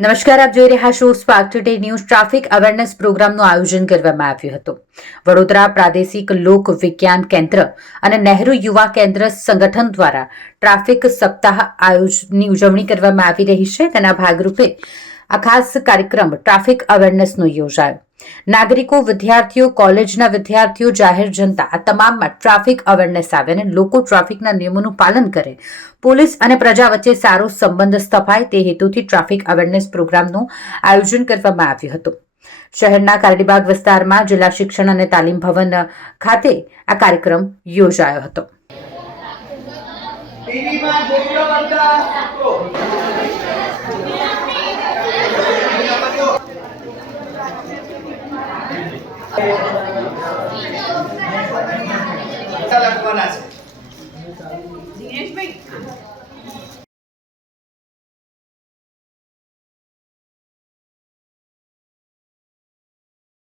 નમસ્કાર, આપ જોઈ રહ્યા છો spark today news. Traffic awareness પ્રોગ્રામનું આયોજન કરવામાં આવ્યું હતું. વડોદરા પ્રાદેશિક લોક વિજ્ઞાન કેન્દ્ર અને નહેરુ યુવા કેન્દ્ર સંગઠન દ્વારા ટ્રાફિક સપ્તાહ આયોજનની ઉજવણી કરવામાં આવી રહી છે. તેના ભાગરૂપે આ ખાસ કાર્યક્રમ ટ્રાફિક અવેરનેસનો યોજાયો. નાગરિકો, વિદ્યાર્થીઓ, કોલેજના વિદ્યાર્થીઓ, જાહેર જનતા આ તમામમાં ટ્રાફિક અવેરનેસ આવે અને લોકો ટ્રાફિકના નિયમોનું પાલન કરે. પોલીસ અને પ્રજા વચ્ચે સારો સંબંધ સ્થપાય તે હેતુથી ટ્રાફિક અવેરનેસ પ્રોગ્રામનું આયોજન કરવામાં આવ્યું હતું. શહેરના કારડીબાગ વિસ્તારમાં જિલ્લા શિક્ષણ અને તાલીમ ભવન ખાતે આ કાર્યક્રમ યોજાયો હતો. લખવાના છે.